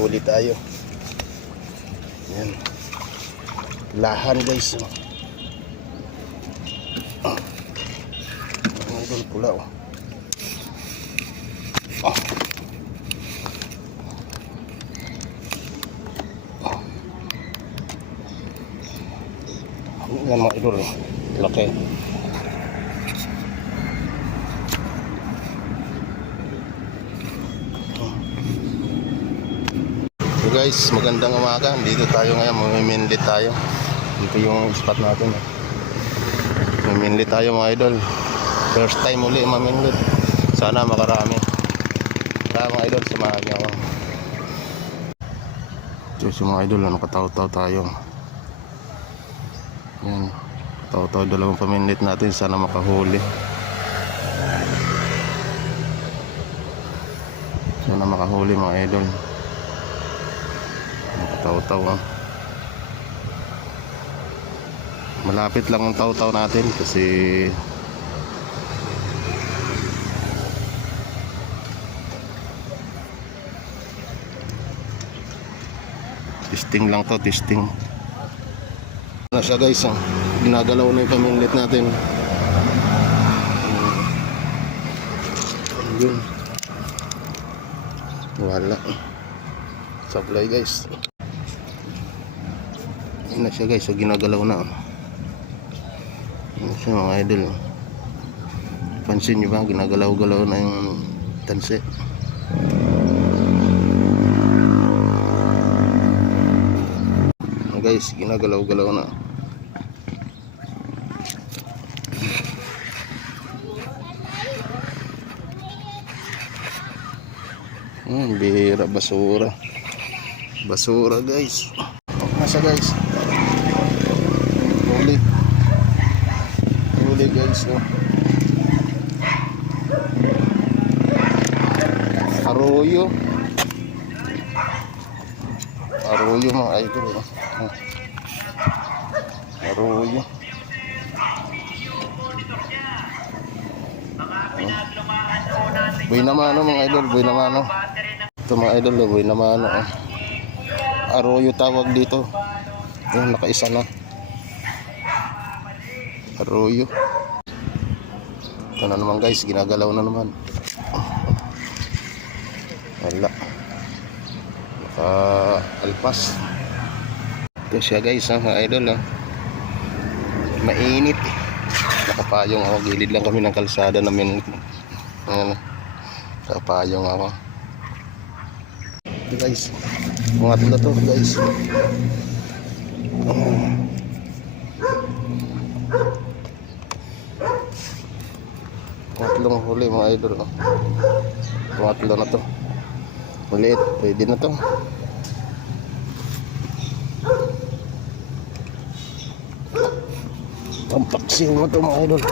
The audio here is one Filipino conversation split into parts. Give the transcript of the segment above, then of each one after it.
huli tayo. Yan. Lahan guys. Mga idol, pula oh. Yan mga idol, laki. So guys, magandang umaga. Dito tayo ngayon, mamimili tayo. Dito yung spot natin. Mamimili tayo mga idol. First time uli mamimili. Sana makarami. Kaya mga idol, samahan niyo ako. So mga idol, nakataw-taw tayo. Yan, taw-taw, dalawang paminlit natin, sana makahuli. Sana makahuli mga idol. Nakataw-taw malapit lang ang taw-taw natin kasi testing lang to, testing na siya guys. Ginagalaw na yung paminlit natin. Yun, wala supply guys. Yun na siya guys, so ginagalaw na. Yun siya mga idol. Pansin nyo ba, ginagalaw-galaw na yung tanse. Guys, ginagalaw-galaw na. Bihira, basura. Basura guys. Nasa guys. Huli. Huli guys. Arroyo. Arroyo mga idol. Arroyo. Boy naman mga idol, boy naman. Ito mga idol, boy naman. Arroyo tawag dito. Yan, nakaisa na. Arroyo. Ito na naman guys, ginagalaw na naman. Wala. Alpas. Ito siya guys, mga idol. Mainit. Nakapayong ako, gilid lang kami ng kalsada namin. Nakapayong ako. Ito guys, mga tula to guys. Tatlong huli mga idol. Mga tula na to. Maliit, pwede na to. Ang paksiw na to mga idol.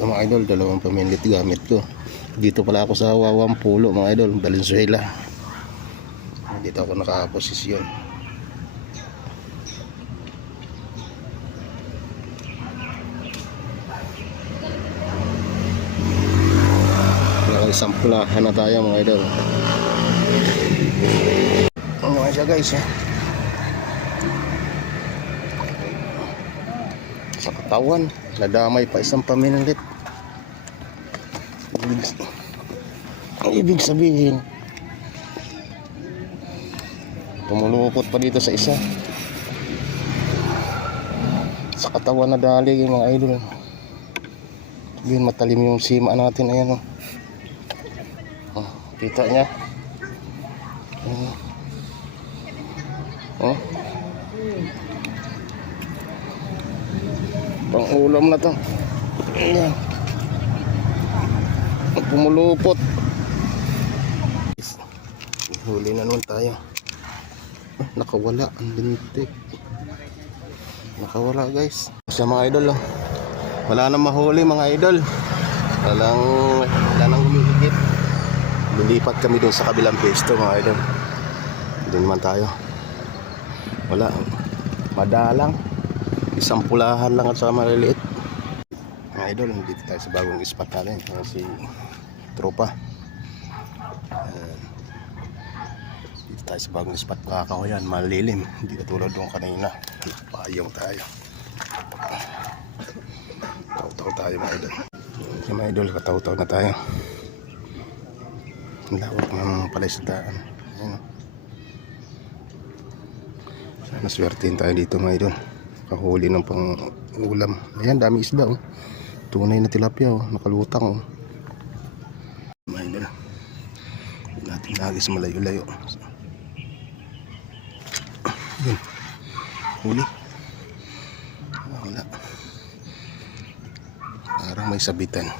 So mga idol, dalawang paminlit gamit ko. Dito pala ako sa Wawang Pulo mga idol, Valenzuela. Dito ako nakaposisyon. Isang pulahan na tayo mga idol. Ano nga siya guys sa katawan, nadamay pa isang paminlit. Ibig sabihin tumulupot pa dito sa isa, sa katawan na dali yung mga idol. Sabihin matalim yung sima natin. Ayan kita niya. Pang ulam na to. Ayan. Pumulupot. Huli na naman tayo. Nakawala ang lintik. Nakawala guys. Sa mga idol wala nang mahuli mga idol. Wala nang humihigit. Lilipat kami doon sa kabilang pwesto mga idol. Doon naman tayo. Wala. Madalang. Isang pulahan lang at saka maliliit. Mga idol, dito tayo sa bagong spot natin. Si tropa. Dito tayo sa bagong spot. Makakahuyan, malilim. Hindi katulad doon kanina. Payong tayo. Taw-taw tayo mga idol. Yung mga idol, kataw-taw na tayo. Ang lawak ng palaisdaan. Ayan. Sana swertein tayo dito mga idol. Kahuli ng pang ulam. Ayan, dami isda oh. Tunay na tilapia oh. Nakalutang oh. Mga idol, hindi natin lagi sa malayo-layo. Ayan. Huli. Wala. Parang may sabitan.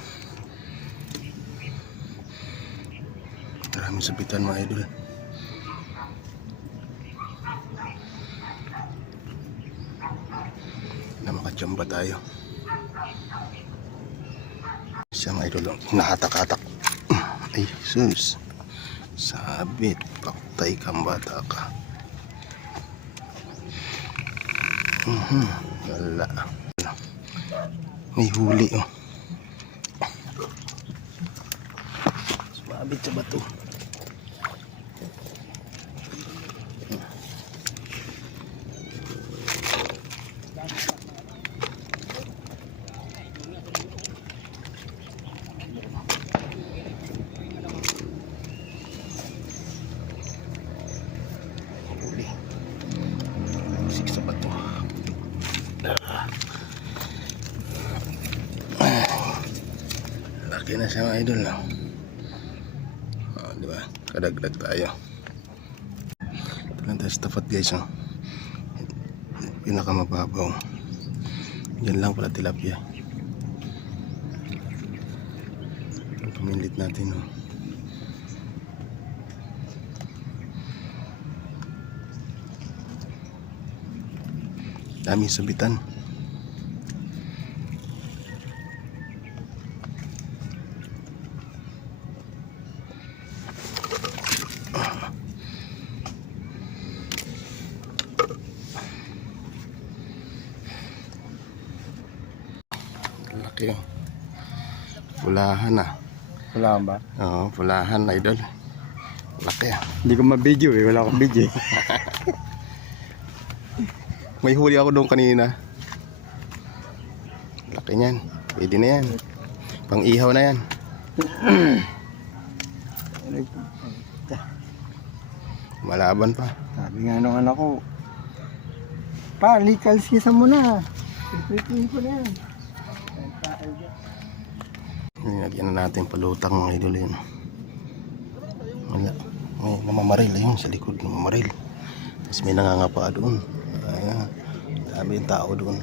Maraming sabitan mga idol. Na makachamba tayo. Siya mga idol, nahatak-hatak. Ay sus, sabit. Paktay kang bata ka. Wala. May huli oh. Sabit sa bato. Sa bato. Laki na siya mga idol no? Diba? Kadagdag tayo. Ito lang tayo sa tapat guys oh. Pinakamababaw. Yan lang pala tilapia. Pamilit natin oh. Daming sabitan. Laki. Pulahan ah. Pulahan ba? Oo, pulahan idol. Laki ah. Hindi ko ma-video eh. Wala akong video eh. May huli ako doon kanina. Laki niyan. Pwede na yan. Pang ihaw na yan. Malaban pa. Sabi nga nung anak ko, pa, likalsisan mo na. Pipilitin ko na yan. Nilagyan na natin palutang mga idol yun. Wala. May namamaril ayun sa likod. Namamaril. Tapos may nangangapa doon. Ayan. Dami yung tao doon.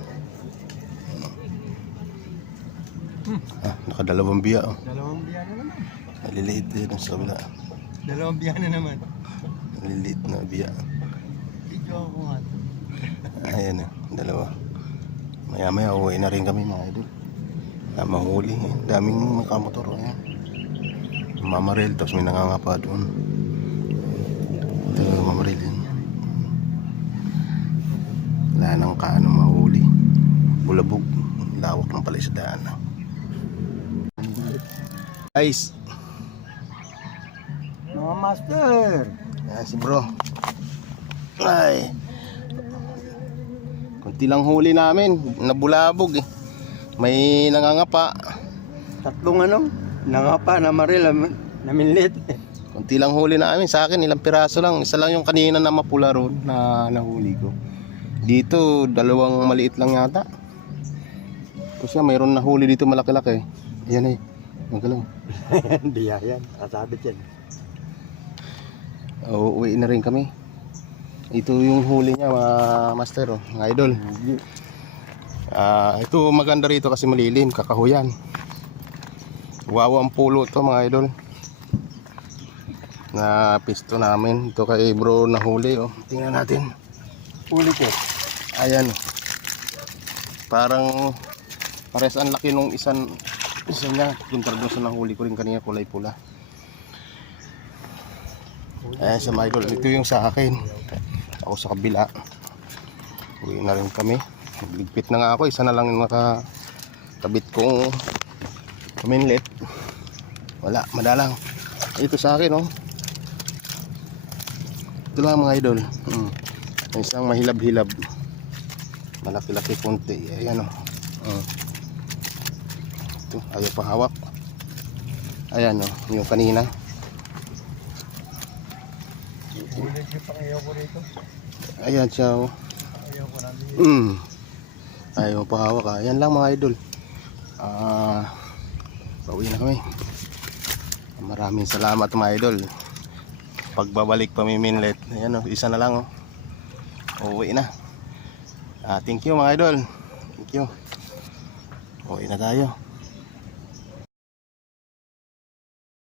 Nakadalawang biya oh. Dalawang biya na naman. Maliliit din sa kabila. Dalawang biya na naman. Maliliit na biya. Video ako nga. Ayan oh, dalawa. Maya maya uwi na rin kami mga idol. Mahuli. Daming makamotor. Ayan. Mamaril. Tapos may nangangapa doon. Ito mamaril yun. Wala nang kaano mahuli. Bulabog. Lawak ng palaisdaan. Guys. Mga master. Yan si bro. Ay. Kunti lang huli namin. Nabulabog eh. May nangangapa. Tatlong ano? Nangapa na maril. Naminlit. Kunti lang huli namin. Sa akin ilang piraso lang. Isa lang yung kanina na mapula ron na nahuli ko. Dito dalawang maliit lang yata. Kasi mayroon na huli dito malaki-laki. Ayan eh. Magalang. Hindi yan. Kasabit yan. Uwi na rin kami. Ito yung huli niya mga master oh, mga idol. Ito maganda rito kasi malilim, kakahuyan. Wow ang pulo to mga idol. Na pisto namin. Ito kay bro na huli oh. Tingnan natin. Huli ko. Ayan. Parang pares ang laki nung isa niya. Kumpara doon sa nahuli ko rin kanina kulay pula. Ayan sa mga idol, ito yung sa akin. Ako sa kabila. Uwi na rin kami. Ligpit na nga ako, isa na lang yung nakakabit kong mainlet. Wala, madalang. Ito sa akin, oh. Ito lang mga idol. Isang mahilab-hilab. Malaki-laki konti. Ayan, oh. Ito, ayaw pa hawak. Ayan, oh, yung kanina. Ulit yung pangayaw ko rito. Ayan siya, oh. Ayaw ko namin. Ayaw pa hawak, ah. Ayan lang mga idol. Pauwi na kami. Maraming salamat mga idol. Pagbabalik pamiminlet. Ayan, oh, isa na lang, oh. Uuwi na. Thank you mga idol. Thank you. Uwi na tayo.